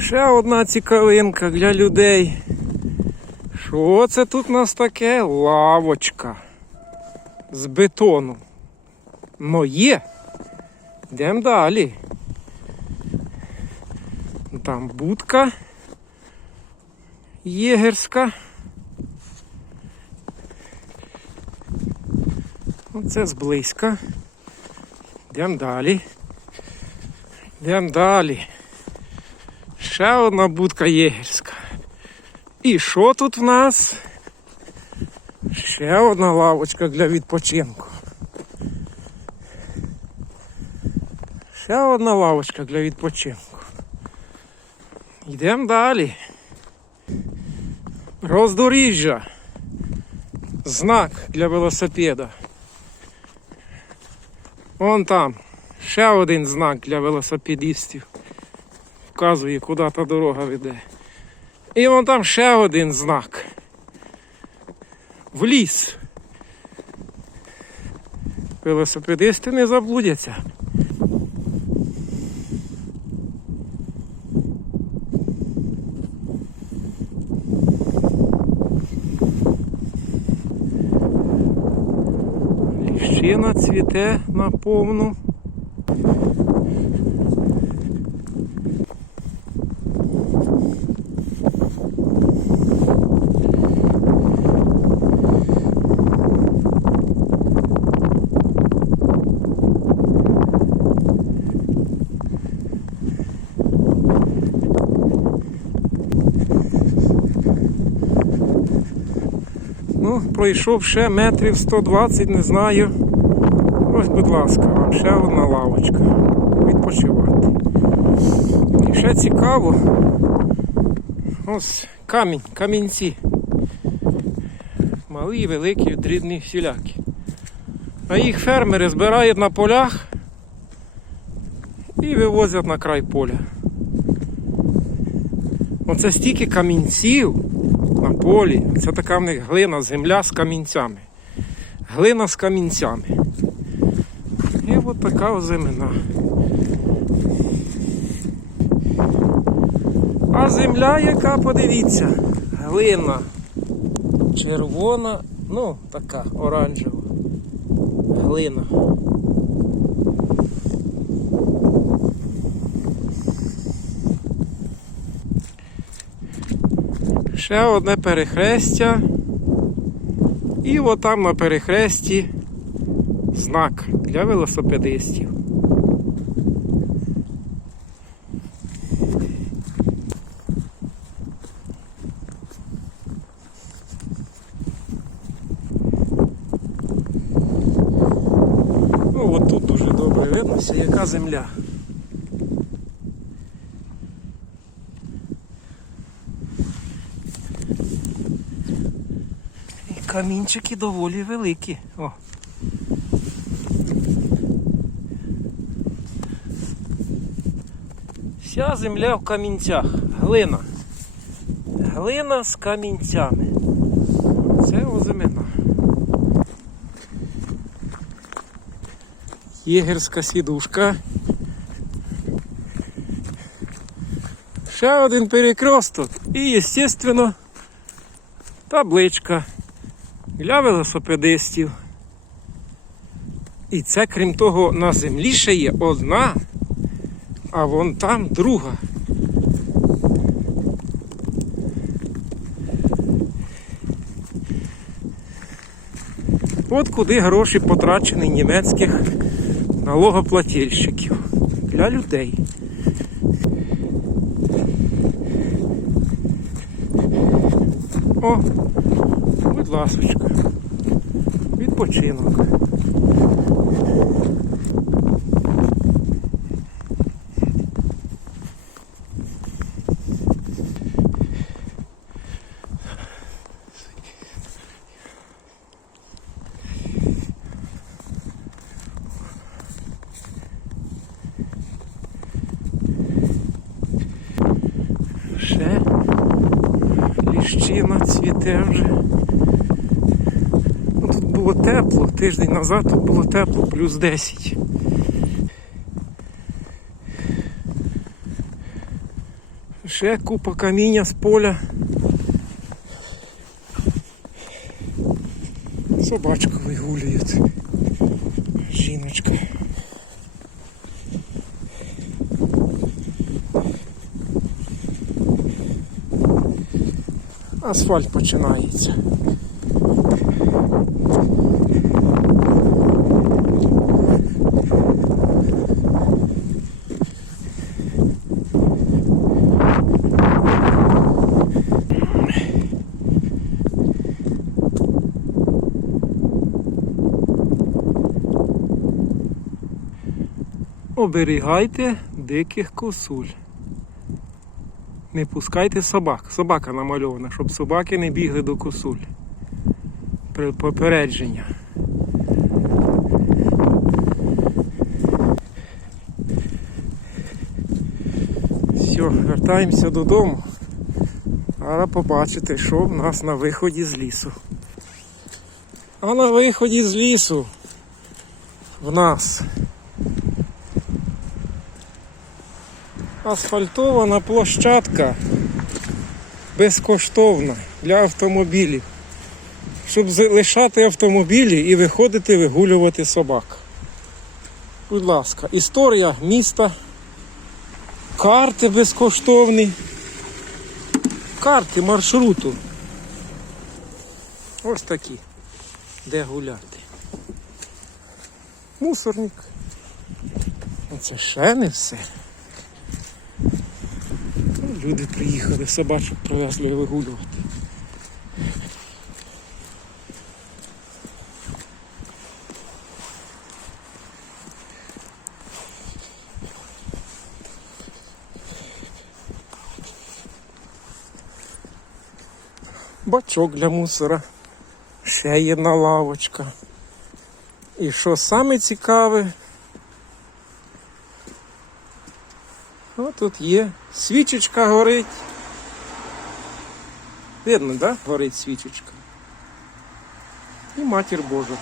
Ще одна цікавинка для людей. Що це тут у нас таке? Лавочка з бетону. Моє. Йдемо далі. Там будка єгерська. Оце зблизька. Йдемо далі. Йдемо далі. Ще одна будка єгерська. І що тут в нас? Ще одна лавочка для відпочинку. Ще одна лавочка для відпочинку. Йдемо далі. Роздоріжжя. Знак для велосипеда. Вон там. Ще один знак для велосипедистів. Вказує, куди та дорога веде. І вон там ще один знак. В ліс. Велосипедисти не заблудяться. Ліщина цвіте наповну. Ну, пройшов ще метрів 120, не знаю. Ось, будь ласка, вам ще одна лавочка. Відпочивати. І ще цікаво. Ось камінь, камінці. Малі, великі, дрібні, всілякі. А їх фермери збирають на полях і вивозять на край поля. Оце стільки камінців на полі. Це така в них глина, земля з камінцями. Глина з камінцями. І от така озимина. А земля, яка, подивіться, глина червона, ну, така оранжева. Глина. Ще одне перехрестя. І отам на перехресті знак для велосипедистів. Ну, от тут дуже добре видно, яка земля. Камінчики доволі великі. О. Вся земля в камінцях. Глина. Глина з камінцями. Це озимина. Єгерська сідушка. Ще один перекресток. І, звісно, табличка для велосипедистів. І це, крім того, на землі ще є одна, а вон там друга. От куди гроші потрачені німецьких налогоплательщиків для людей. О, будь ласочка, відпочинок. Ще ліщина цвіте вже. Ну, тут було тепло, тиждень назад тут було тепло, плюс 10. Ще купа каміння з поля. Собачку вигулюють. Жіночка. Асфальт починається. Оберігайте диких косуль. Не пускайте собак. Собака намальована, щоб собаки не бігли до косуль. Попередження. Все, вертаємося додому. Зараз побачите, що в нас на виході з лісу. А на виході з лісу в нас асфальтована площадка безкоштовна для автомобілів, щоб залишати автомобілі і виходити вигулювати собак. Будь ласка, історія міста, карти безкоштовні, карти маршруту. Ось такі, де гуляти. Мусорник. Це ще не все. Люди приїхали, собачок привезли вигулювати. Бачок для мусора. Ще є лавочка. І що саме цікаве, О, тут є. Свічечка горить. Видно, да? Горить свічечка. І матір Божа.